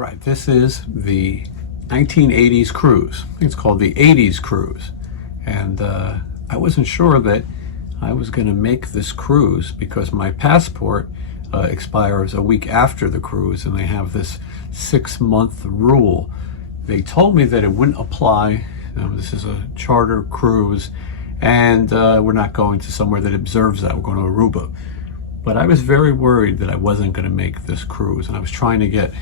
All right, this is the 1980s cruise. I think it's called the 80's cruise. And I wasn't sure that I was going to make this cruise because my passport expires a week after the cruise, and they have this 6-month rule. They told me that it wouldn't apply. This is a charter cruise, and we're not going to somewhere that observes that. We're going to Aruba. But I was very worried that I wasn't going to make this cruise, and I was trying to get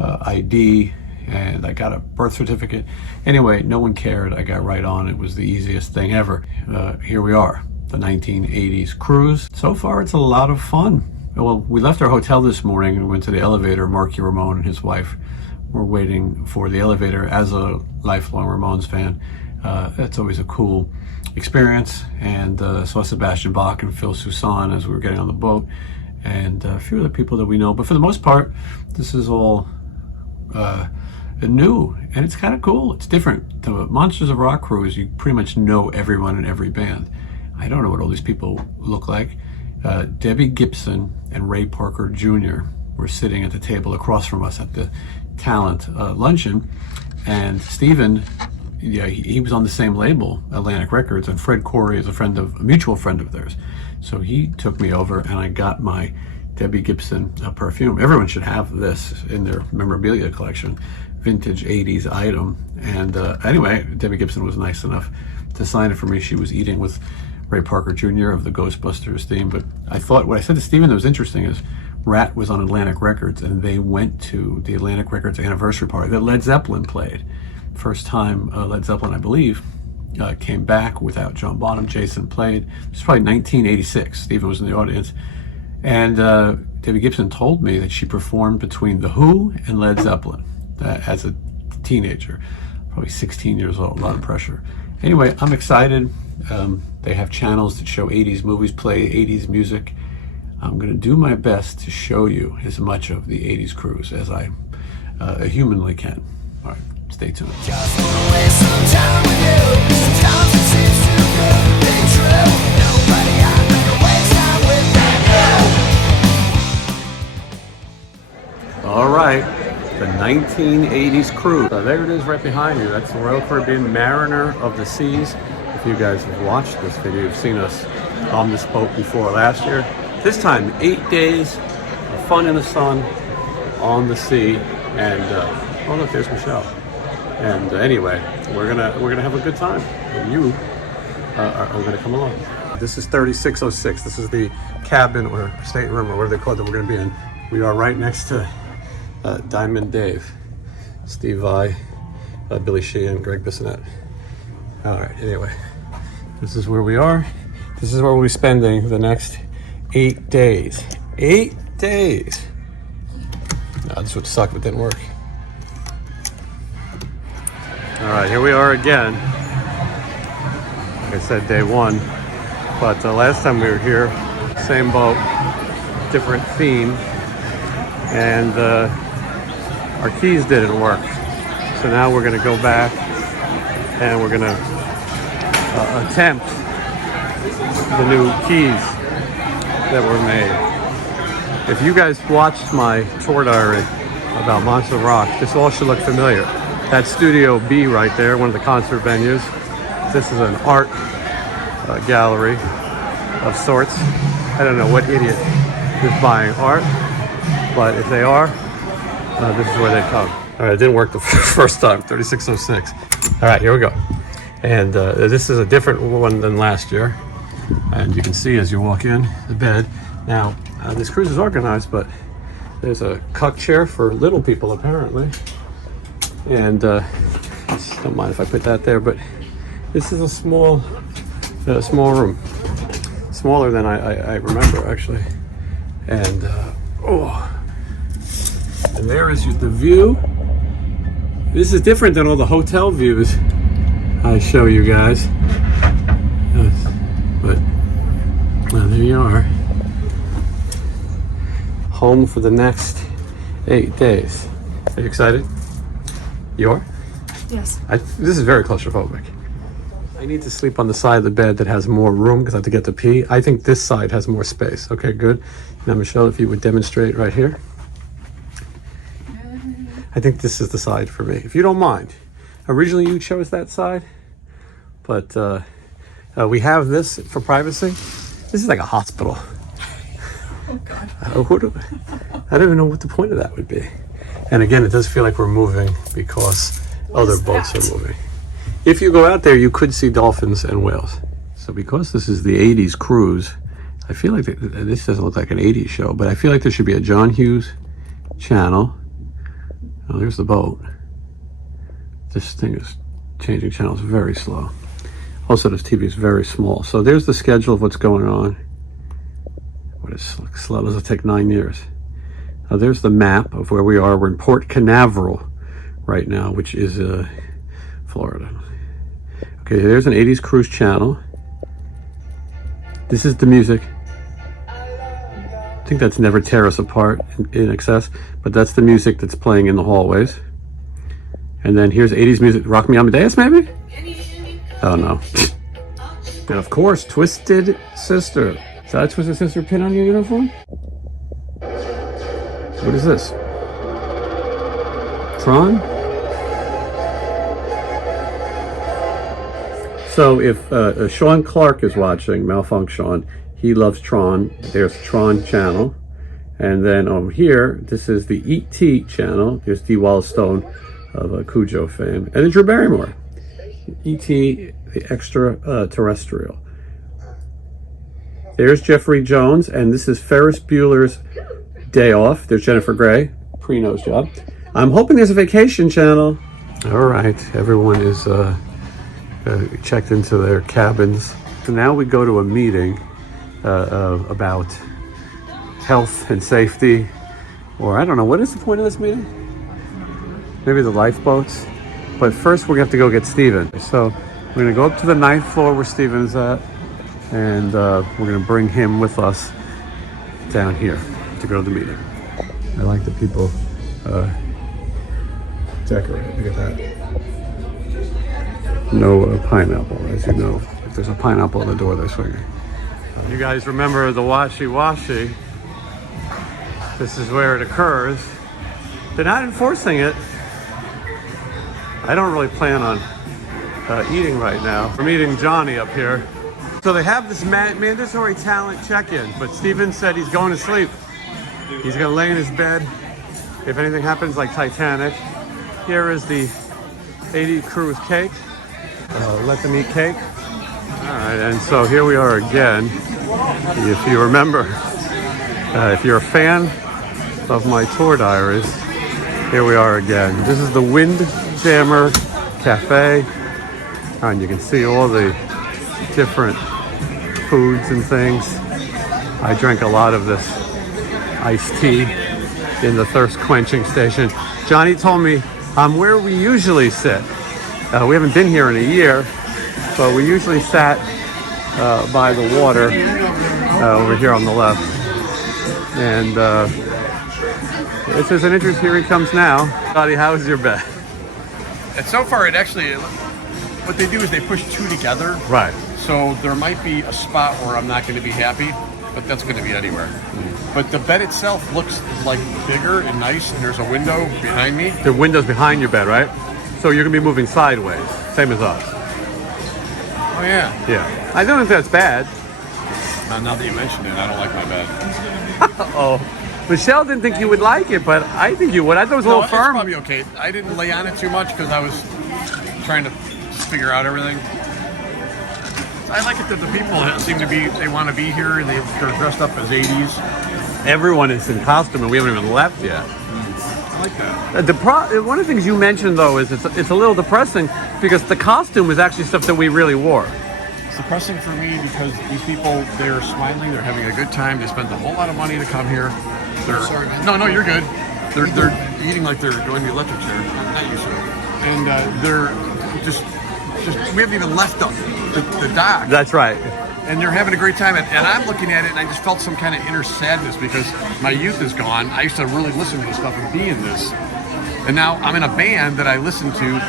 ID, and I got a birth certificate. Anyway, no one cared. I got right on. It was the easiest thing ever. Here we are, the 1980s cruise. So far, it's a lot of fun. Well, we left our hotel this morning and went to the elevator. Marky Ramone and his wife were waiting for the elevator. As a lifelong Ramones fan, that's always a cool experience. And saw Sebastian Bach and Phil Soussan as we were getting on the boat, and a few other people that we know. But for the most part, this is all new, and it's kind of cool. It's different. The Monsters of Rock cruise, you pretty much know everyone in every band. I don't know what all these people look like. Debbie Gibson and Ray Parker Jr. were sitting at the table across from us at the talent luncheon, and Steven, yeah, he was on the same label, Atlantic Records, and Fred Corey is a mutual friend of theirs. So he took me over, and I got my Debbie Gibson perfume. Everyone should have this in their memorabilia collection, vintage 80s item. And anyway, Debbie Gibson was nice enough to sign it for me. She was eating with Ray Parker Jr. of the Ghostbusters theme. But I thought, what I said to Steven that was interesting is Rat was on Atlantic Records, and they went to the Atlantic Records anniversary party that Led Zeppelin played. First time Led Zeppelin, I believe, came back without John Bonham. Jason played. It was probably 1986. Steven was in the audience. And Debbie Gibson told me that she performed between The Who and Led Zeppelin as a teenager, probably 16 years old, a lot of pressure. Anyway, I'm excited. They have channels that show 80s movies, play 80s music. I'm going to do my best to show you as much of the 80s cruise as I humanly can. All right, stay tuned. Just wanna waste some time with you. Sometimes it seems too good to be true. Nobody I'd rather waste time with than you. All right, the 1980s cruise. So there it is right behind you. That's the Royal Caribbean Mariner of the Seas. If you guys have watched this video, you've seen us on this boat before last year. This time, 8 days of fun in the sun, on the sea, and oh look, there's Michelle. And anyway, we're gonna have a good time. And you are gonna come along. This is 3606. This is the cabin or stateroom or whatever they call it that we're gonna be in. We are right next to Diamond Dave, Steve Vai, Billy Sheehan, Greg Bissonette. All right. Anyway, this is where we are. This is where we'll be spending the next 8 days. 8 days. No, this would suck if it didn't work. All right, here we are again. Like I said, day one. But the last time we were here, same boat, different theme, and our keys didn't work. So now we're gonna go back and we're gonna attempt the new keys that were made. If you guys watched my tour diary about Monsters of Rock, this all should look familiar. That's Studio B right there, one of the concert venues. This is an art gallery of sorts. I don't know what idiot is buying art, but if they are, this is where they come. All right, it didn't work the first time, 3606. All right, here we go. And this is a different one than last year. And you can see as you walk in the bed. Now, this cruise is organized, but there's a cuck chair for little people apparently. And don't mind if I put that there, but this is a small room. Smaller than I remember actually. And and there is the view. This is different than all the hotel views I show you guys. But well, there you are. Home for the next 8 days. Are you excited? You are? Yes. This is very claustrophobic. I need to sleep on the side of the bed that has more room because I have to get to pee. I think this side has more space. Okay, good. Now, Michelle, if you would demonstrate right here. I think this is the side for me, if you don't mind. Originally you chose that side, but we have this for privacy. This is like a hospital. Oh God. I don't even know what the point of that would be. And again, it does feel like we're moving because other boats are moving. If you go out there, you could see dolphins and whales. So because this is the 80s cruise, I feel like this doesn't look like an 80s show, but I feel like there should be a John Hughes channel. Oh, there's the boat. This thing is changing channels very slow. Also, this TV is very small. So there's the schedule of what's going on. What is slow? This will take 9 years. Now there's the map of where we are. We're in Port Canaveral right now, which is Florida. Okay, there's an 80s cruise channel. This is the music. I think that's Never Tear Us Apart in excess, but that's the music that's playing in the hallways. And then here's 80s music. Rock Me Amadeus, maybe? Oh no. And of course, Twisted Sister. Is that a Twisted Sister pin on your uniform? What is this? Tron? So if Sean Clark is watching, Malfunction, he loves Tron. There's Tron channel. And then over here, this is the E.T. channel. There's D. Wallace Stone of Cujo fame. And then Drew Barrymore. E.T. the extraterrestrial. There's Jeffrey Jones, and this is Ferris Bueller's Day Off. There's Jennifer Grey, pre-nose job. I'm hoping there's a vacation channel. All right, everyone is checked into their cabins. So now we go to a meeting about health and safety, or I don't know, what is the point of this meeting? Maybe the lifeboats. But first we're gonna have to go get Steven. So we're gonna go up to the 9th floor where Steven's at, and we're gonna bring him with us down here to go to the meeting. I like the people decorate. Look at that. No pineapple, as you know. If there's a pineapple on the door, they're swinging. You guys remember the washi-washi? This is where it occurs. They're not enforcing it. I don't really plan on eating right now. We're meeting Johnny up here. So they have this mandatory talent check-in, but Steven said he's going to sleep. He's gonna lay in his bed if anything happens like Titanic. Here is the 80 cruise cake. Let them eat cake. All right, and so here we are again. If you remember, if you're a fan of my tour diaries, here we are again. This is the Windjammer Cafe, and you can see all the different foods and things. I drank a lot of this iced tea in the thirst quenching station. Johnny told me I'm where we usually sit. We haven't been here in a year, but we usually sat by the water over here on the left. And this is an interest. Here he comes now. Johnny, how's your bed? And so far, it actually, what they do is they push two together. Right. So there might be a spot where I'm not going to be happy, but that's going to be anywhere. But the bed itself looks like bigger and nice, and there's a window behind me. The window's behind your bed, right? So you're going to be moving sideways, same as us. Oh, yeah. Yeah. I don't think that's bad. Now that you mention it, I don't like my bed. Uh-oh. Michelle didn't think you would like it, but I think you would. I thought it was a little firm. It's probably okay. I didn't lay on it too much because I was trying to figure out everything. I like it that the people seem to be, they want to be here, and they're dressed up as 80s. Everyone is in costume, and we haven't even left yet. I like that. One of the things you mentioned, though, is it's a little depressing because the costume was actually stuff that we really wore. It's depressing for me because these people, they're smiling, they're having a good time, they spent a whole lot of money to come here. Sorry, man. No, you're good. They're eating like they're going to the electric chair. Not you, sir. And they're just we haven't even left the dock. That's right. And they're having a great time. And I'm looking at it, and I just felt some kind of inner sadness because my youth is gone. I used to really listen to this stuff and be in this. And now I'm in a band that I listen to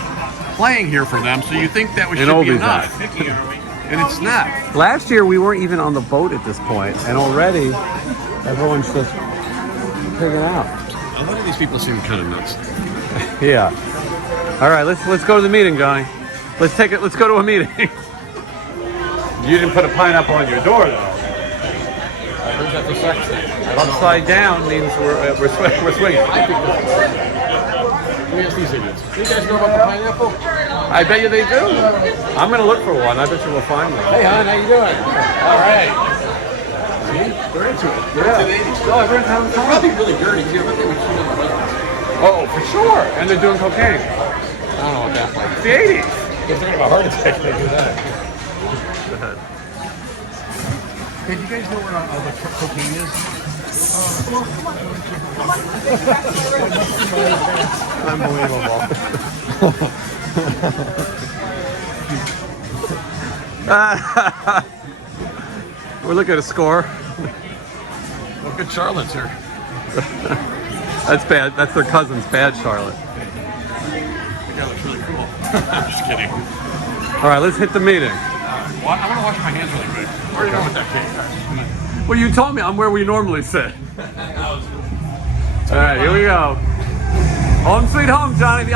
playing here for them. So you think that should be enough. And it's not. Last year, we weren't even on the boat at this point, and already everyone's just pigging out. A lot of these people seem kind of nuts. Yeah. All right, let's go to the meeting, Johnny. Let's go to a meeting. You didn't put a pineapple on your door, though. I heard that's a sex thing. Upside down means we're swinging. I think that's Let me ask these idiots. Do you guys know about the pineapple? I bet you they do. I'm gonna look for one. I bet you will find one. Hey, hon, how you doing? All right. See? They're into it. Yeah. No, everyone's having fun. Probably really dirty, too, but they would shoot on the husbands. Oh, for sure. And they're doing cocaine. I don't know what that's like. It's the 80s. If they're gonna have a heart attack, they do that. Hey, do you guys know where all the cocaine is? Unbelievable. We're looking at a score. Look at Charlotte's here. That's bad. That's their cousin's bad Charlotte. That guy looks really cool. I'm just kidding. All right, let's hit the meeting. I want to wash my hands really quick. Where are you going with that cake? Well, you told me I'm where we normally sit. All right, here we go. Home sweet home, Johnny.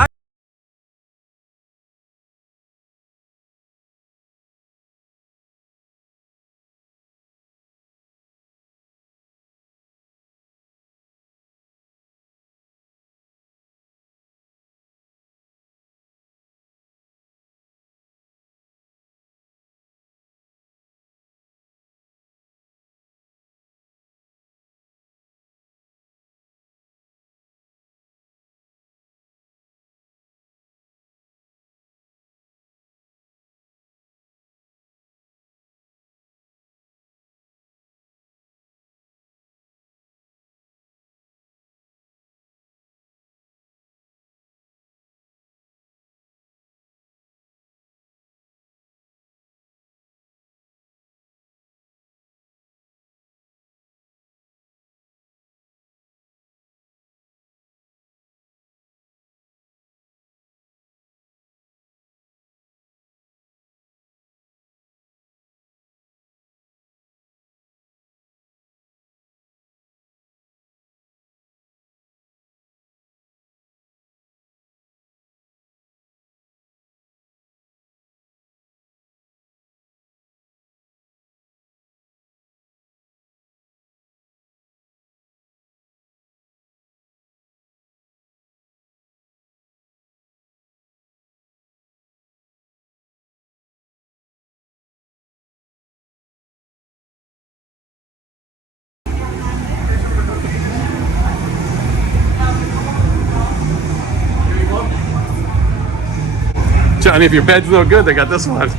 Johnny, if your bed's no good, they got this one.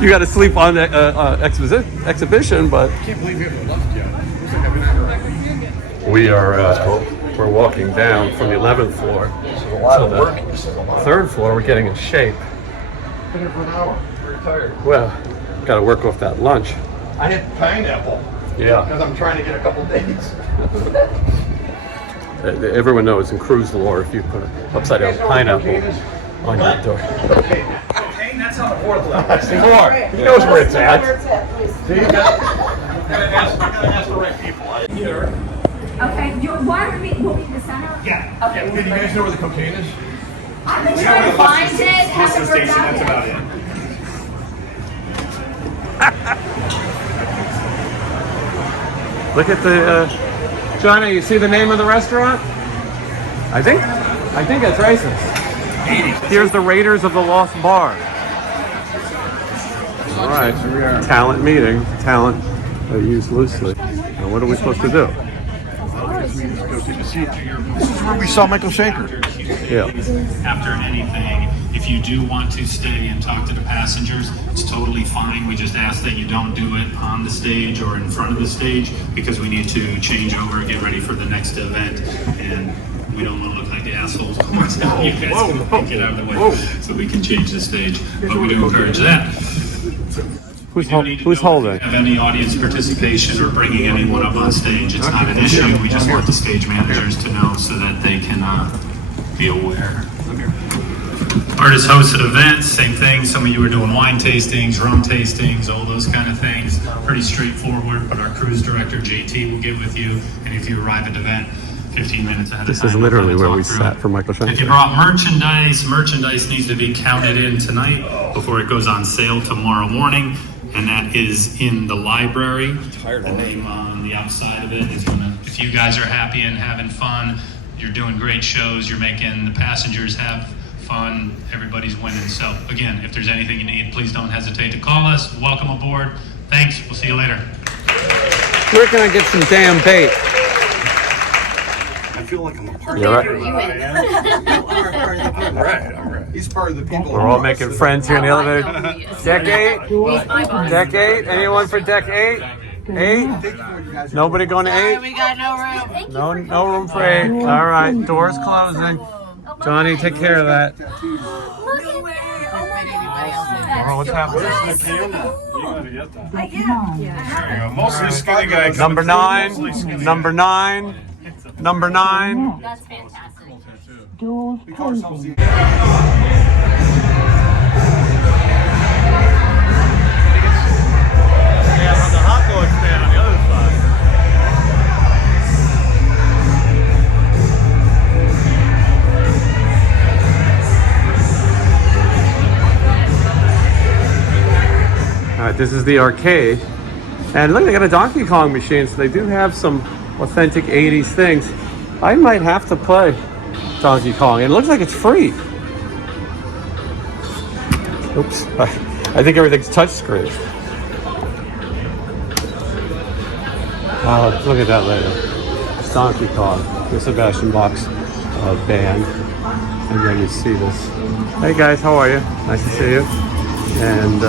you got to sleep on the exhibition, but I can't believe you haven't left yet. Looks like I've been here. we are we're walking down from the 11th floor. This is a lot of work. Third floor. We're getting in shape. Been here for an hour. Very tired. Well, got to work off that lunch. I had pineapple Yeah. because I'm trying to get a couple days. Everyone knows in cruise lore, if you put an upside down pineapple on your door. Okay, that's on the fourth level. Four. He knows where it's at. See? You gotta ask the right people. Okay, why are we moving the center? Yeah. Okay. Do you guys know where the cocaine is? I've been trying to find it, haven't heard back That's about yet. it. Look at the Johnny. You see the name of the restaurant? I think that's racist. Here's the Raiders of the Lost Bar. All right, talent meeting. Talent used loosely. Now, what are we supposed to do? This is where we saw Michael Schenker. Yeah. After anything, if you do want to stay and talk to the passengers, it's totally fine. We just ask that you don't do it on the stage or in front of the stage because we need to change over and get ready for the next event. And we don't want to look like the assholes. You guys can get out of the way so we can change the stage. But we do encourage that. Who's holding? Have any audience participation or bringing anyone up on stage? It's not an issue. We just want the stage managers to know so that they can be aware. Artist hosted events, same thing. Some of you are doing wine tastings, rum tastings, all those kind of things. Pretty straightforward, but our cruise director, JT, will get with you. And if you arrive at the event 15 minutes ahead of time, This is literally where we sat for Michael Shanks. if you brought merchandise needs to be counted in tonight before it goes on sale tomorrow morning. And that is in the library. The name on the outside of it is gonna, if you guys are happy and having fun, you're doing great shows, you're making the passengers have fun, everybody's winning. So again, if there's anything you need, please don't hesitate to call us. Welcome aboard. Thanks, we'll see you later. Where can I get some damn bait? I feel like I'm a part You're of right. it. I'm right. He's part of the people. We're all making friends here in the elevator. Deck 8? Deck 8? Anyone for deck 8? 8? Nobody going to 8? We got no room. No room for 8. All right, doors closing. Johnny, take care of that. Oh, what's happening? Mostly skinny guy. Number 9. Number 9. Number 9. That's fantastic. Doors closing. Yeah, on the hot dog stand on the other side. All right, this is the arcade. And look, they got a Donkey Kong machine, so they do have some authentic 80s things. I might have to play Donkey Kong. It looks like it's free. Oops. I think everything's touchscreen. Look at that later. It's Donkey Kong. The Sebastian Bach's band. And then you see this. Hey guys, how are you? Nice to see you. And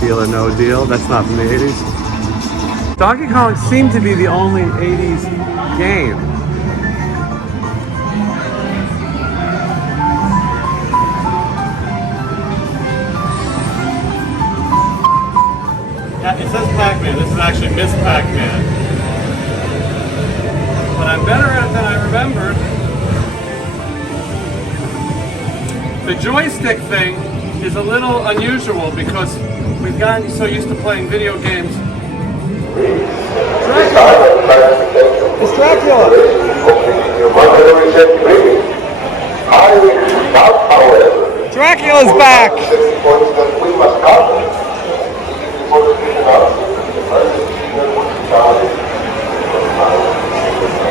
Deal or No Deal. That's not from the 80s. Donkey Kong seemed to be the only 80s game. Yeah, it says Pac-Man. This is actually Miss Pac-Man. But I'm better at it than I remembered. The joystick thing is a little unusual because we've gotten so used to playing video games. Dracula! It's Dracula! Dracula's back!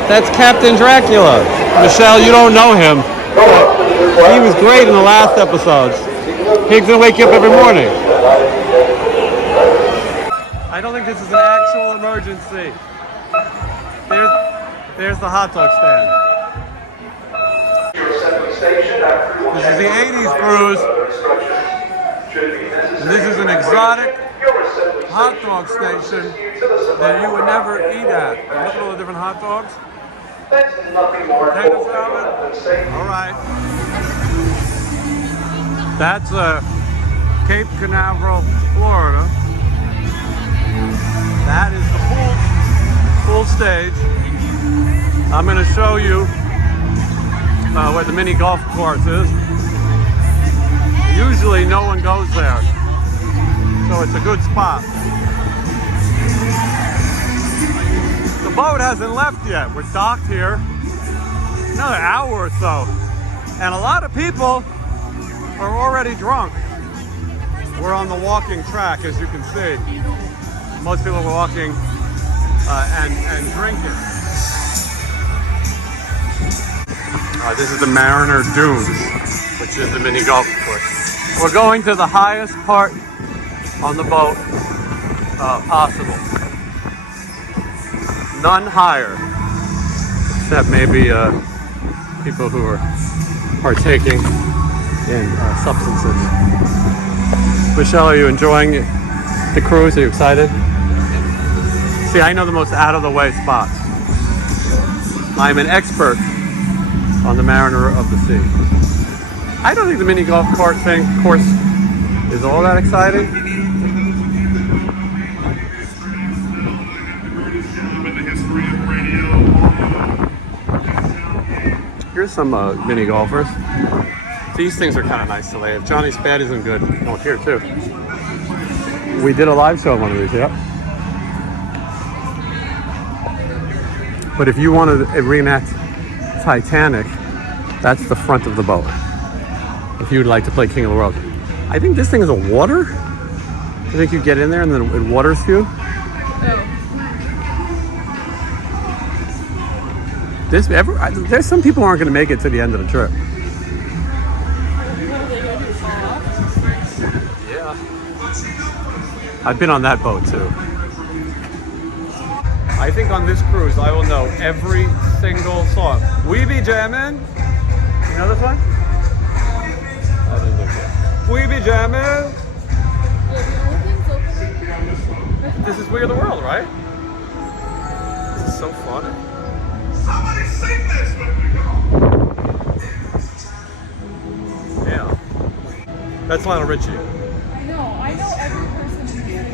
That's Captain Dracula. Michelle, you don't know him. He was great in the last episodes. He's gonna wake you up every morning. I don't think this is an actual emergency. There's the hot dog stand. This is the 80s cruise. This is an exotic hot dog station that you would never eat at. Look at all the different hot dogs. Potato salad. All right. That's Cape Canaveral, Florida. That is the pool stage. I'm going to show you where the mini golf course is. Usually no one goes there, so it's a good spot. The boat hasn't left yet. We're docked here another hour or so, and a lot of people are already drunk. We're on the walking track, as you can see. Most people are walking and drinking. This is the Mariner Dunes, which is the mini golf course. We're going to the highest part on the boat possible. None higher, except maybe people who are partaking in substances. Michelle, are you enjoying the cruise? Are you excited? See, I know the most out-of-the-way spots. I'm an expert on the Mariner of the Sea. I don't think the mini golf cart course is all that exciting. Here's some mini golfers. These things are kind of nice to lay. If Johnny's bed isn't good, oh, here too. We did a live show on one of these, yep. But if you want to reenact Titanic, that's the front of the boat. If you would like to play King of the World. I think this thing is a water. I think you get in there and then it waters you. There's some people who aren't going to make it to the end of the trip. Yeah. I've been on that boat too. I think on this cruise I will know every single song. We be jammin'. You know this one? I didn't look yet. We be jammin'. This is We Are the World, right? This is so funny. Somebody sing this with me. Yeah. That's Lionel Richie. No, I know every person in the video.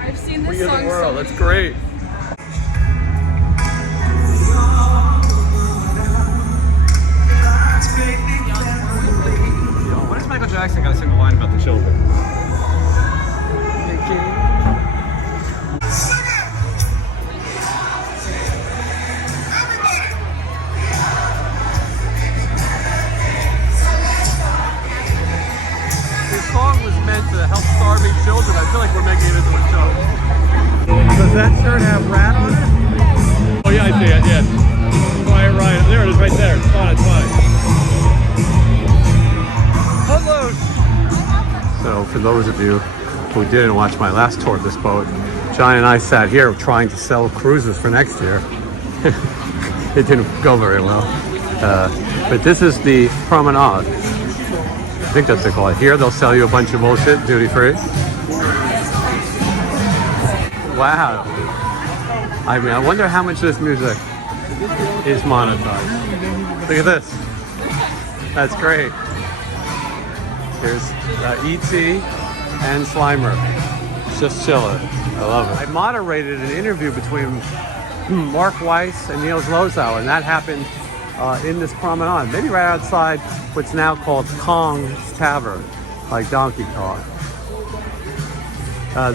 I've seen this We Are song the World. so That's great. When is Michael Jackson got to sing the line about the children? This song was meant to help starving children. I feel like we're making it into a show. Does that shirt have rat on it? Oh yeah, I see it, yeah. Right. There it is right there. It's fine, it's fine. Hello! So for those of you who didn't watch my last tour of this boat, John and I sat here trying to sell cruises for next year. It didn't go very well. But this is the promenade. I think that's what they call it. Here they'll sell you a bunch of bullshit, duty free. Wow. I mean, I wonder how much of this music is monetized. Look at this. That's great. Here's E.T. and Slimer. Just chilling. I love it. I moderated an interview between Mark Weiss and Niels Lozau, and that happened in this promenade, maybe right outside what's now called Kong's Tavern, like Donkey Kong.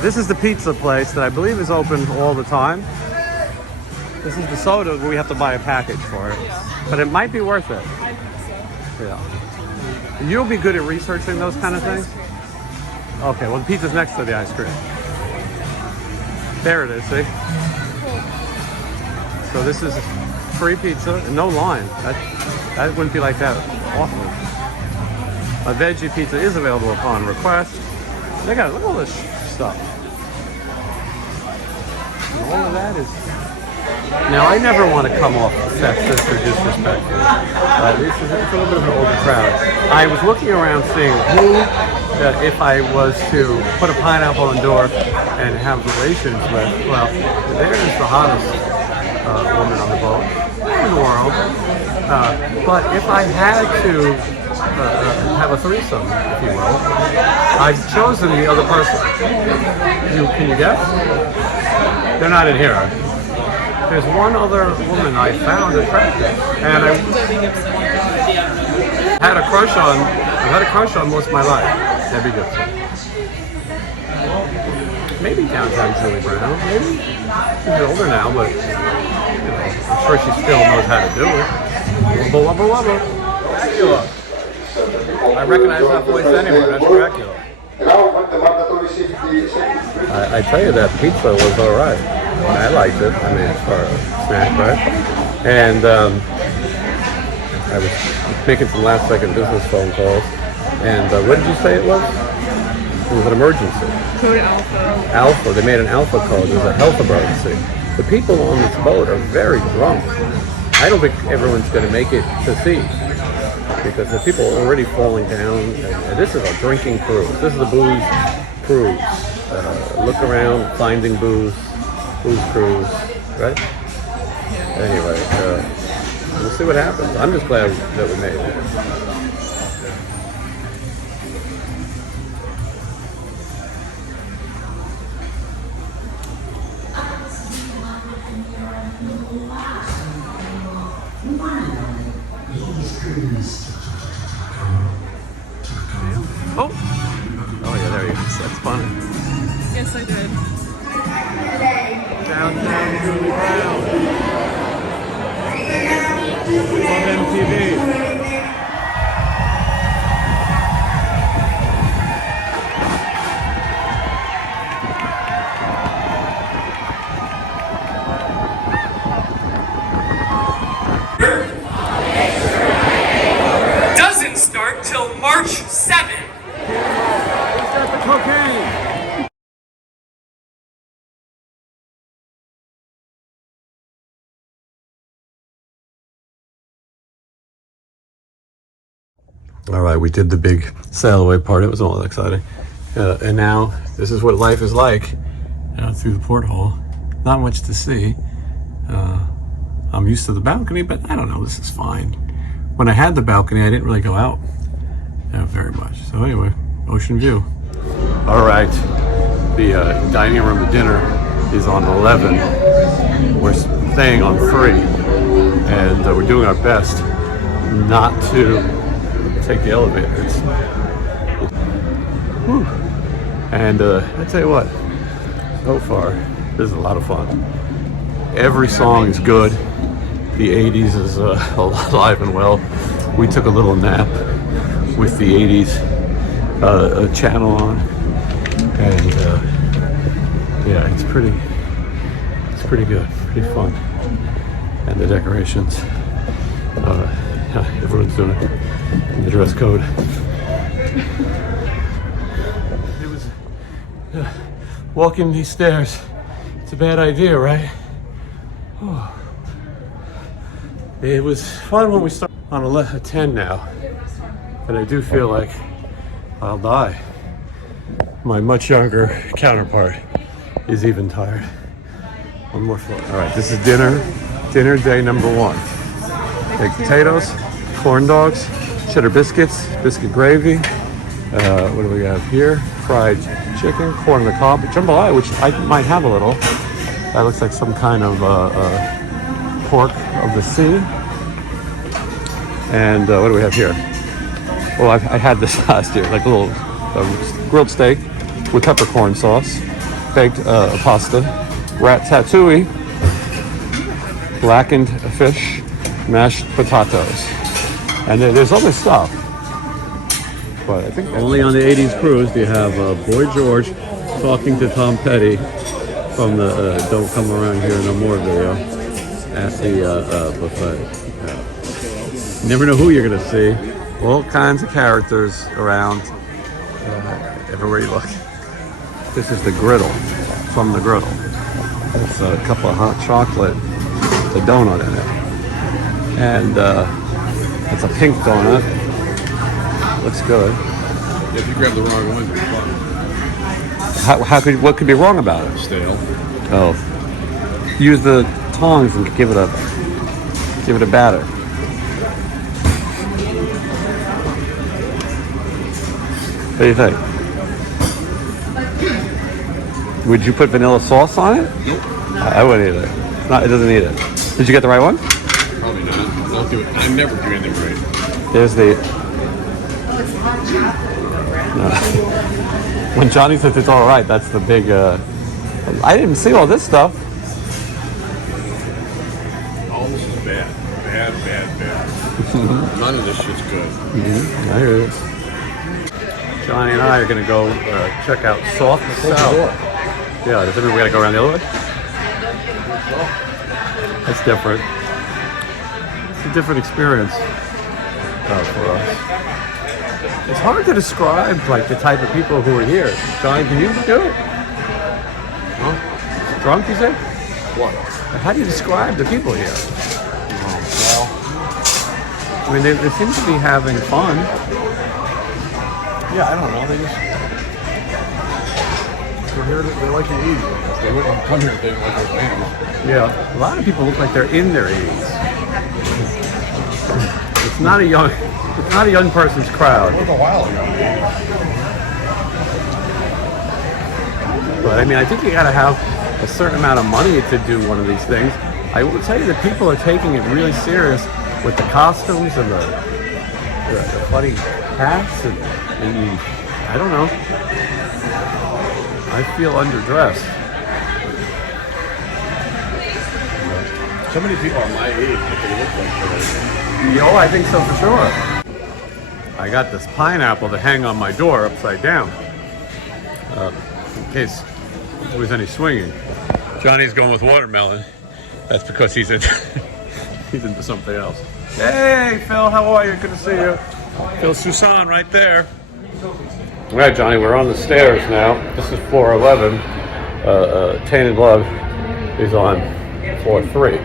This is the pizza place that I believe is open all the time. This is the soda, we have to buy a package for it. But it might be worth it. Yeah. You'll be good at researching those kind of things? Okay, well the pizza's next to the ice cream. There it is, see? So this is free pizza and no line. That wouldn't be like that often. A veggie pizza is available upon request. They got, look at all this stuff. And all of that is... Now, I never want to come off sexist or disrespectful. It's a little bit of an older crowd. I was looking around seeing who, if I was to put a pineapple on the door and have relations with, well, there's the hottest woman on the boat in the world. But if I had to have a threesome, if you will, I've chosen the other person. Can you guess? They're not in here. There's one other woman I found attractive, and I had a crush on. I've had a crush on most of my life. Debbie Gibson. Maybe downtown Julie Brown. Maybe she's older now, but you know, I'm sure she still knows how to do it. Wubba wubba. Dracula. I recognize that voice anywhere. That's Dracula. I tell you, that pizza was all right. I liked it. I mean, as far as snack, right? And I was making some last-second business phone calls. And what did you say it was? It was an emergency. Code Alpha. Alpha. They made an Alpha code. It was a health emergency. The people on this boat are very drunk. I don't think everyone's going to make it to sea because the people are already falling down. And this is a drinking cruise. This is a booze cruise. Look around, finding booze cruise, right? Anyway, we'll see what happens. I'm just glad that we made it. Oh! Oh yeah, there he is. That's funny. Yes, I did. Downtown Julie Brown. On MTV. Doesn't start till March 7th. Who's got the cocaine? All right, we did the big sail away part. It was all exciting. And now this is what life is like through the porthole. Not much to see. I'm used to the balcony, but I don't know, this is fine. When I had the balcony, I didn't really go out very much. So anyway, ocean view. All right, the dining room, the dinner is on 11. We're staying on 3. And we're doing our best not to take the elevator. Whew. And I tell you what, so far, this is a lot of fun. Every song is good. The 80's is alive and well. We took a little nap with the 80's channel on, and yeah, it's pretty good, pretty fun. And the decorations, yeah, everyone's doing it. And the dress code. It was walking these stairs. It's a bad idea, right? Oh. It was fun when we started on a 10 now, and I do feel like I'll die. My much younger counterpart is even tired. One more floor. All right, this is dinner day number 1. Baked potatoes, corn dogs, cheddar biscuits, biscuit gravy. What do we have here? Fried chicken, corn on the cob, jambalaya, which I might have a little. That looks like some kind of pork of the sea. And what do we have here? Well, I had this last year, like a little grilled steak with peppercorn sauce, baked pasta, ratatouille, blackened fish, mashed potatoes. And there's other stuff. But I think only on the 80's cruise do you have Boy George talking to Tom Petty from the Don't Come Around Here No More video at the buffet. Never know who you're going to see. All kinds of characters around everywhere you look. This is the griddle, from the griddle. It's a cup of hot chocolate, a donut in it. And it's a pink donut. Looks good. If you grab the wrong one, what could be wrong about it? Stale. Oh. Use the tongs and give it a batter. What do you think? Would you put vanilla sauce on it? Nope. I wouldn't either. It doesn't need it. Did you get the right one? Probably not. I'll do it. I never do anything right. There's the... No. When Johnny says it's all right, that's the big... I didn't see all this stuff. All this is bad. Bad. None of this shit's good. Mm-hmm. I hear it. Johnny and I are going to go check out Soft South. Yeah, does that mean we got to go around the other way? That's different. It's a different experience for us. It's hard to describe like the type of people who are here. Johnny, can you do it? Huh? Drunk, you said? What? How do you describe the people here? Well, I mean, they seem to be having fun. yeah, I don't know. They're here. They like to eat. They wouldn't come here if they didn't like their band. Yeah, a lot of people look like they're in their 80s. It's not a young person's crowd. It was a while ago. But I mean, I think you got to have a certain amount of money to do one of these things. I will tell you that people are taking it really serious with the costumes and the funny hats and I don't know. I feel underdressed. So many people are my age, what they look like. Yo, I think so for sure. I got this pineapple to hang on my door upside down, in case there was any swinging. Johnny's going with watermelon. That's because he's into something else. Hey, Phil, how are you? Good to see you. Phil Susan right there. All right, Johnny, we're on the stairs now. This is floor 11. Tainted Love is on floor 3.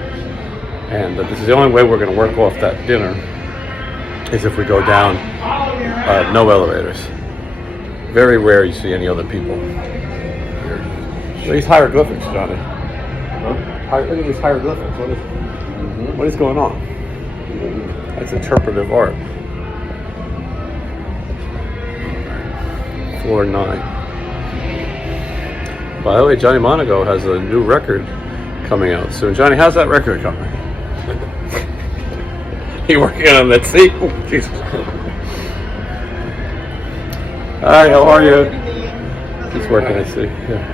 And this is the only way we're going to work off that dinner is if we go down, no elevators. Very rare you see any other people. These hieroglyphics, Johnny. Huh? Look at these hieroglyphics. What is going on? That's interpretive art. Floor 9. By the way, Johnny Monaco has a new record coming out soon. Johnny, how's that record coming? You working on that sequel? Jesus. Hi, how are you? It's working, I see. Yeah.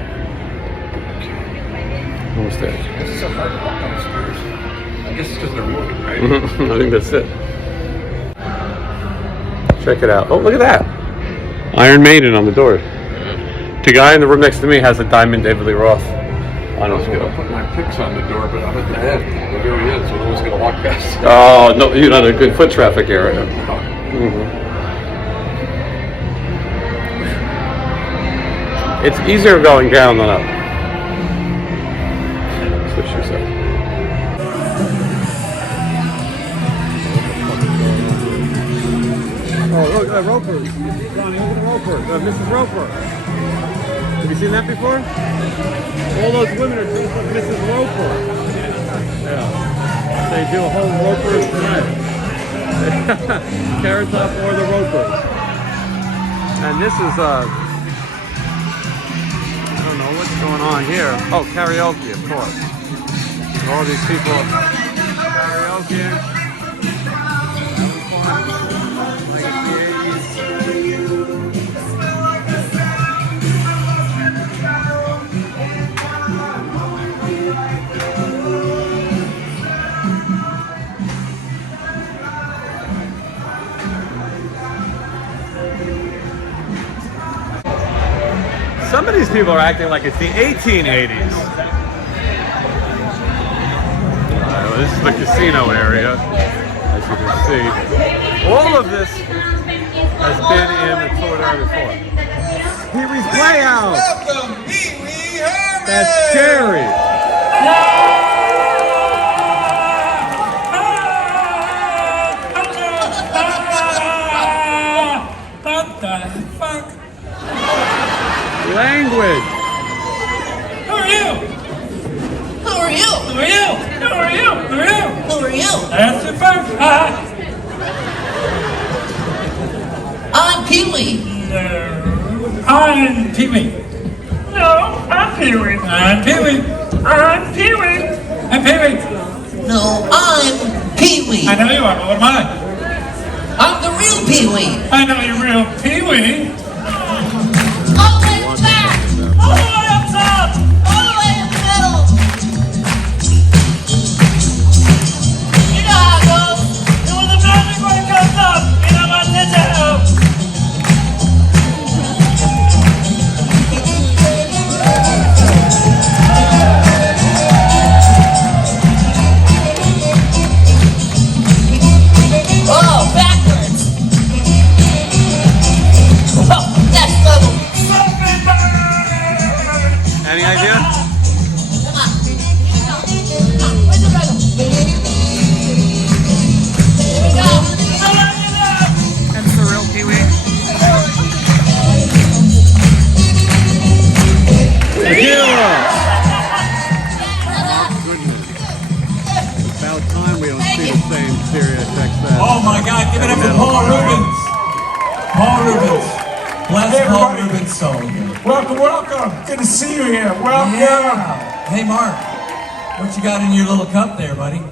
Almost there. It's so hard to walk downstairs. I guess it's because they're moving, right? I think that's it. Check it out. Oh, look at that. Iron Maiden on the door. The guy in the room next to me has a diamond David Lee Roth on his door. I'll put my pics on the door, but I'm at the end, the very end, so no one's going to walk past. Oh, no, you're not a good foot traffic area. It's easier going down than up. That's what she said. Oh, look at that Roper. Johnny, look at the Roper. Mrs. Roper. Have you seen that before? All those women are dressed like Mrs. Roper. Yeah. They do a whole Roper tonight. Carrot Top or the Ropers. And this is, I don't know what's going on here. Oh, karaoke, of course. All these people karaoke. Having fun. Like it's the 80's. Some of these people are acting like it's the 1880s. Well, this is the casino area, as you can see. All of this has been in the tour before. Pee-wee's Playhouse. Welcome, Pee-wee Herman. That's Jerry. What the fuck? Language. Who are you? Who are you? Who are you? Who are you? Who are you? Who are you? That's the first. I'm Pee-wee. No, I'm Pee-wee. No, I'm Pee-wee. I'm Pee-wee. I'm Pee-wee. I'm Pee-wee. No, I'm Pee-wee. I know you are, but what am I? I'm the real Pee-wee. I know you're real Pee-wee. All the way in the back. All the way up top. All the way in the middle. You know how it goes. And when the magic one comes up, you know what to do. Oh, backwards. Oh, that's level. Any idea? Come on. Where's the rhythm? Here we go. That's the real Pee-wee. Tequila! Goodness. About time we don't see the same Sirius XM. Oh my God, give it up for Paul Rubens. Paul Rubens. Bless Paul Rubens' soul. Welcome, welcome. Good to see you here. Welcome. Yeah. Hey Mark, what you got in your little cup there, buddy?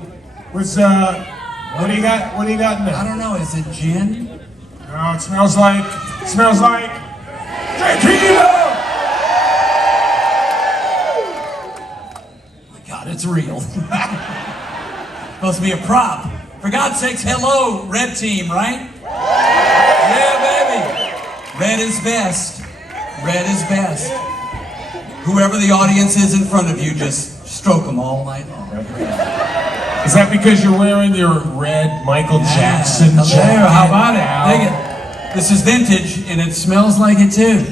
Was What do you got? What do you got in I there? don't know. Is it gin? No, it smells like tequila. My God, it's real. Supposed to be a prop. For God's sakes, hello, red team, right? Yeah, baby. Red is best. Red is best. Whoever the audience is in front of you, just stroke them all night long. Is that because you're wearing your red Michael Jackson Hello, jacket? how about it? Al? Dig it. This is vintage, and it smells like it too.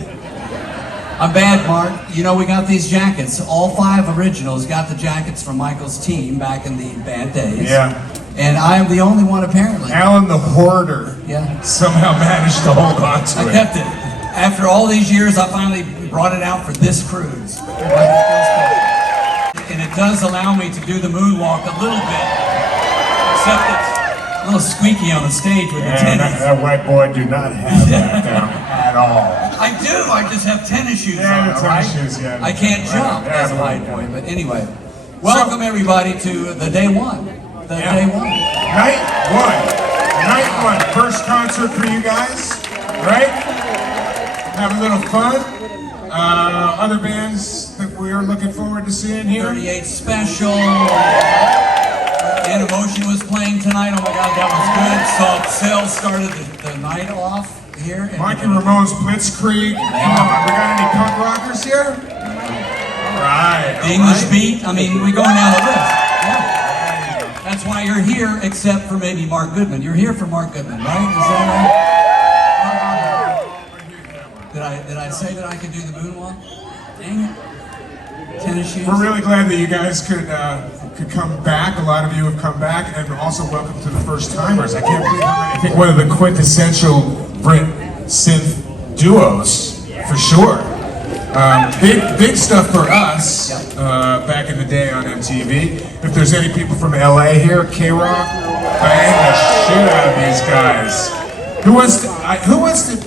I'm bad, Mark. You know, we got these jackets. All 5 originals got the jackets from Michael's team back in the bad days. Yeah. And I am the only one, apparently. Alan the hoarder Yeah. somehow managed to hold on to I it. kept it. After all these years, I finally brought it out for this cruise. And it does allow me to do the moonwalk a little bit. Except it's a little squeaky on the stage with the Man, tennis. that white boy do not have that down at all. I do, I just have tennis shoes Yeah, on, the all tennis right? shoes, yeah. I can't jump Yeah, as a white boy, but anyway. Welcome everybody to the day one. Day one. Night one. First concert for you guys, right? Have a little fun. Other bands that we're looking forward to seeing here. 38 Special. And Emotion was playing tonight. Oh my God, that was good. Soft Cell started the night off here. Mike and Ramone's Blitzkrieg. Come on, we got any punk rockers here? All right. The English Beat. I mean, we're going down the list. Yeah. That's why you're here, except for maybe Mark Goodman. You're here for Mark Goodman, right? Is that right? Did I say that I could do the moonwalk? Dang it. Tennis shoes. We're really glad that you guys could come back. A lot of you have come back, and also welcome to the first timers. I can't believe how many. I think one of the quintessential Brit synth duos, for sure. Big stuff for us back in the day on MTV. If there's any people from LA here, K-Rock, bang the shit out of these guys. Who wants to?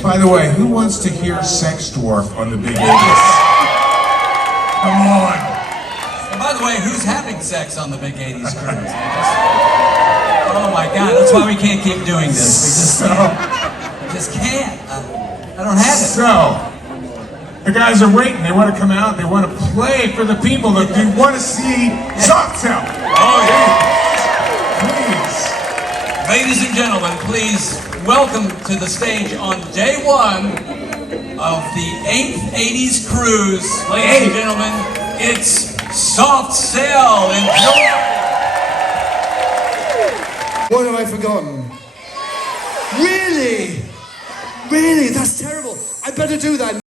By the way, who wants to hear Sex Dwarf on the Big 80's? Come on. And by the way, who's having sex on the Big 80's cruise? Oh my God, that's why we can't keep doing this. We just can't. I don't have it. So, the guys are waiting. They want to come out. They want to play for the people. They want to see Soft Cell. Oh yeah. Please. Ladies and gentlemen, please welcome to the stage on day one of the 8th 80's cruise. Ladies and gentlemen, it's Soft Cell. Enjoy. What have I forgotten? Really? Really? That's terrible. I better do that.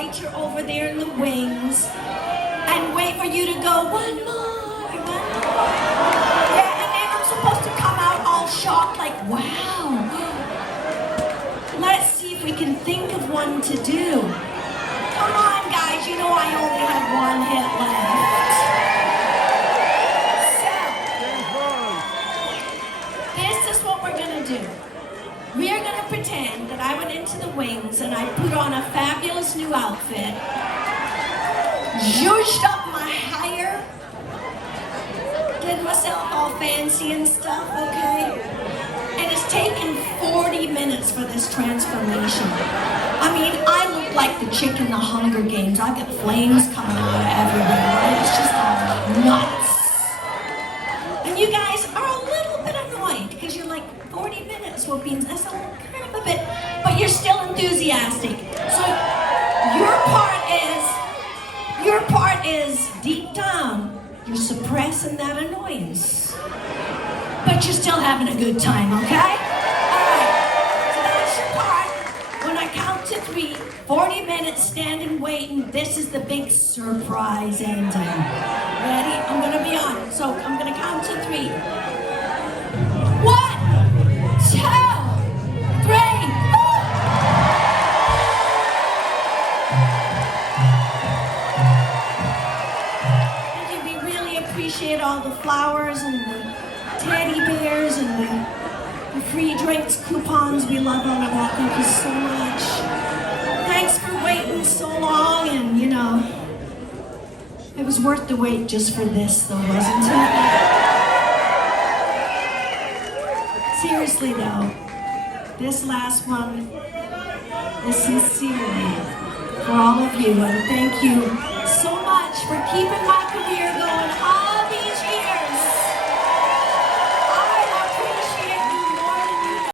invite you over there in the wings and wait for you to go, one more. Yeah, and then I'm supposed to come out all shocked like, wow. Let's see if we can think of one to do. Come on, guys, you know I only have one hit left. So, this is what we're gonna do. We are gonna pretend that I went into the wings and I put on a fabulous new outfit, zhuzhed up my hair, did myself all fancy and stuff, okay? And it's taken 40 minutes for this transformation. I mean, I look like the chick in the Hunger Games. I've got flames coming out of everywhere, right? It's just all nuts. And you guys are a little bit annoyed because you're like, 40 minutes will be, that's a little kind of a bit, but you're still enthusiastic. So your part is deep down, you're suppressing that annoyance. But you're still having a good time, okay? Alright, so that's your part. When I count to 3, 40 minutes standing waiting, this is the big surprise ending. Ready? I'm gonna be on. So I'm gonna count to 3. 1, 2, 3. Appreciate all the flowers and the teddy bears and the free drinks coupons. We love all of that. Thank you so much. Thanks for waiting so long, and you know, it was worth the wait just for this though, wasn't it? Seriously though, this last one is sincerely for all of you, and thank you so much for keeping my career going all these years. I appreciate you more than you know.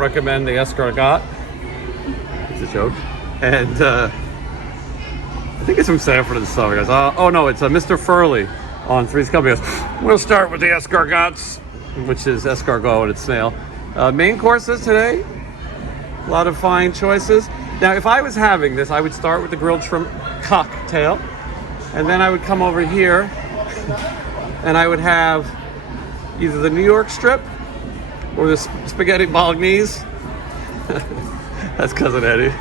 Recommend the escargot. It's a joke. And I think it's from Sanford and Son, guys. Oh no, it's Mr. Furley on Three's Company. We'll start with the escargots, which is escargot and it's snail. Main courses today, a lot of fine choices. Now, if I was having this, I would start with the grilled shrimp cocktail, and then I would come over here, and I would have either the New York strip or the spaghetti bolognese. That's Cousin Eddie.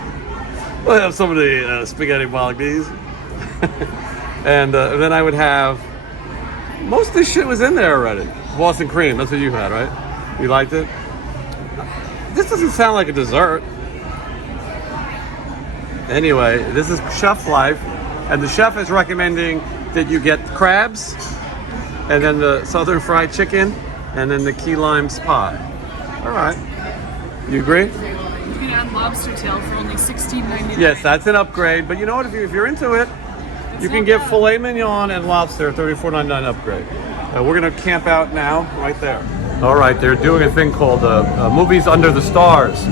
We'll have some of the spaghetti bolognese. And then I would have, most of this shit was in there already. Boston cream, that's what you had, right? You liked it? This doesn't sound like a dessert. Anyway, this is Chef Life, and the chef is recommending that you get crabs, and then the southern fried chicken, and then the key lime pie. All right. You agree? You can add lobster tail for only $16.99. Yes, that's an upgrade. But you know what? If you're into it, you can get filet mignon and lobster, $34.99 upgrade. We're gonna camp out now, right there. All right, they're doing a thing called Movies Under the Stars.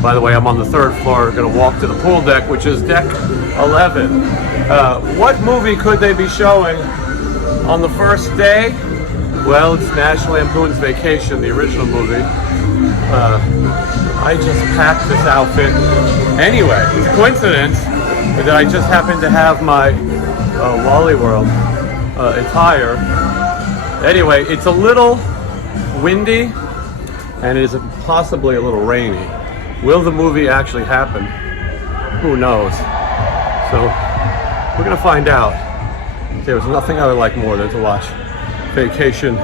By the way, I'm on the 3rd floor. We're gonna walk to the pool deck, which is deck 11. What movie could they be showing on the first day? Well, it's National Lampoon's Vacation, the original movie. I just packed this outfit. Anyway, it's a coincidence that I just happened to have my Wally World attire. Anyway, it's a little windy and it is possibly a little rainy. Will the movie actually happen? Who knows? So we're gonna find out. There was nothing I would like more than to watch Vacation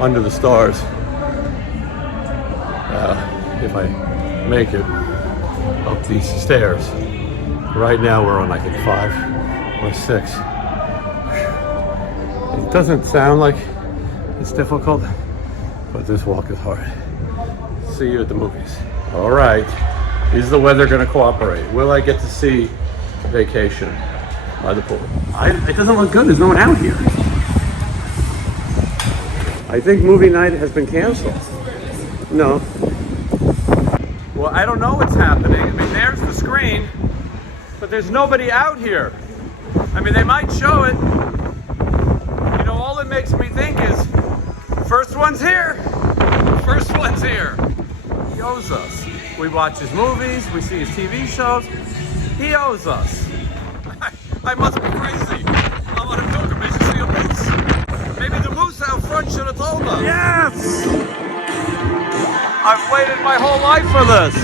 under the stars. If I make it up these stairs. Right now we're on, I think, 5 or 6. It doesn't sound like it's difficult, but this walk is hard. See you at the movies. All right, is the weather gonna cooperate? Will I get to see Vacation by the pool? It doesn't look good, there's no one out here. I think movie night has been canceled. No. Well, I don't know what's happening. I mean, there's the screen, but there's nobody out here. I mean, they might show it. You know, all it makes me think is, first one's here. First one's here. He owes us. We watch his movies, we see his TV shows. He owes us. I must be crazy. I want to talk about to see a moose. Maybe the moose out front should have told us. Yes! I've waited my whole life for this.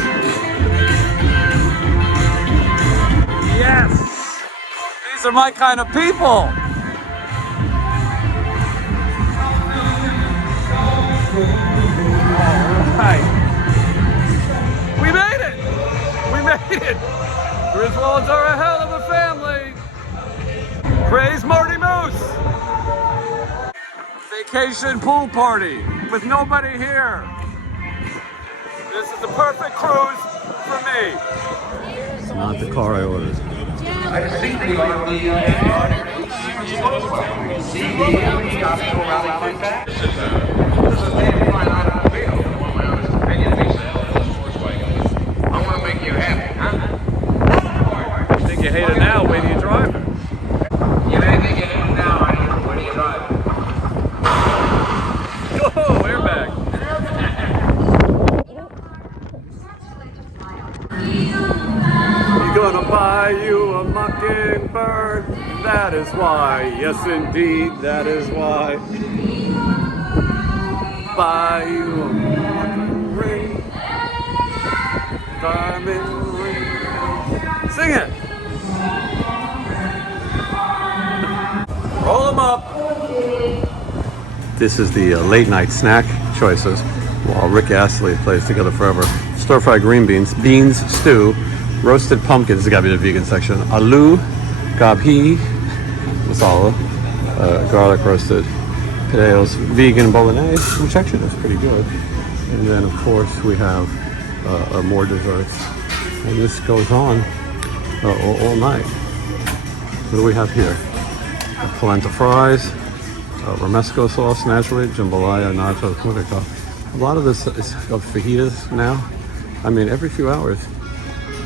Yes! These are my kind of people. Alright. We made it! We made it! Griswolds are a hell of a family. Praise Marty Moose! Vacation pool party with nobody here. This is the perfect cruise for me. It's not the car I ordered. I think we are I want to make you happy, huh? I think you hate it now, wait till you drive it. You may think you hate it now, right? Wait till you drive it. Whoa, airbag. Gonna buy you a mockingbird. That is why, yes indeed, that is why. Buy you a mocking ring, diamond ring. Sing it. Roll them up. This is the late night snack choices while Rick Astley plays Together Forever. Stir-fried green beans, beans stew, roasted pumpkins, this has got to be the vegan section, aloo, gabhi, masala, garlic roasted potatoes, vegan bolognese, which actually looks pretty good. And then, of course, we have more desserts. And this goes on all night. What do we have here? Polenta fries, romesco sauce, naturally, jambalaya, nachos, what do they call it? A lot of this is fajitas now. I mean, every few hours,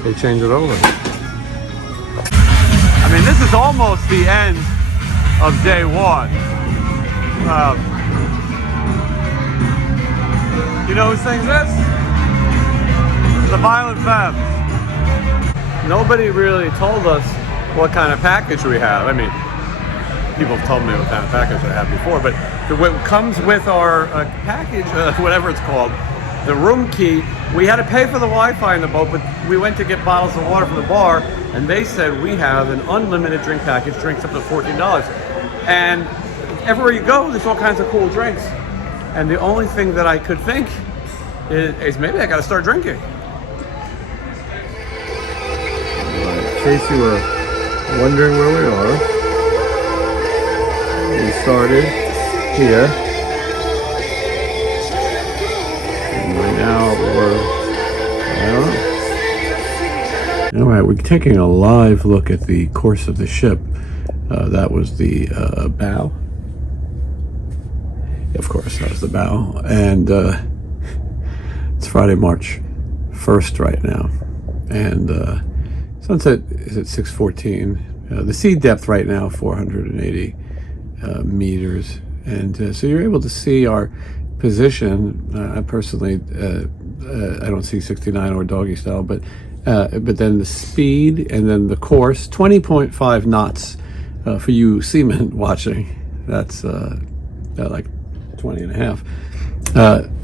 they change it over. I mean, this is almost the end of day one. You know who sings this? The Violent Femmes. Nobody really told us what kind of package we have. I mean, people have told me what kind of package I had before, but what comes with our package, whatever it's called, the room key, we had to pay for the Wi-Fi in the boat, but we went to get bottles of water from the bar, and they said we have an unlimited drink package, drinks up to $14. And everywhere you go, there's all kinds of cool drinks. And the only thing that I could think is maybe I gotta start drinking. In case you were wondering where we are, we started here. Right now I don't know. All right, we're taking a live look at the course of the ship. That was the bow. Of course, that was the bow. And it's Friday, March 1st right now. And sunset is at 6:14. The sea depth right now, 480 meters. And so you're able to see our position. I personally, I don't see 69 or doggy style, but but then the speed and then the course, 20.5 knots for you seamen watching. That's like 20 and a half.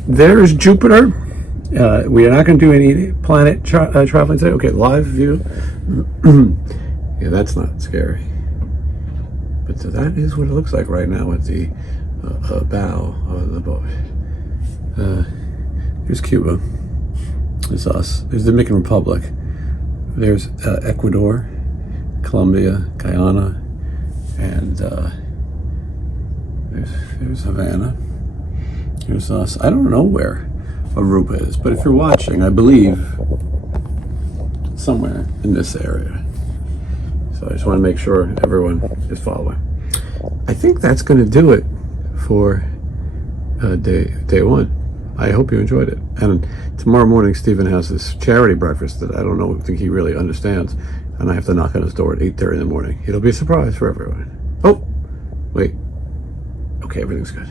There's Jupiter. We are not going to do any planet traveling today. Okay, live view. Yeah, that's not scary. But so that is what it looks like right now at the bow of the boat. Here's Cuba. There's us. There's the Dominican Republic. There's Ecuador, Colombia, Guyana, and there's Havana. Here's us. I don't know where Aruba is, but if you're watching, I believe somewhere in this area. So I just want to make sure everyone is following. I think that's going to do it for day one. I hope you enjoyed it. And tomorrow morning, Stephen has this charity breakfast that I don't think he really understands, and I have to knock on his door at 8:30 in the morning. It'll be a surprise for everyone. Oh, wait. Okay, everything's good.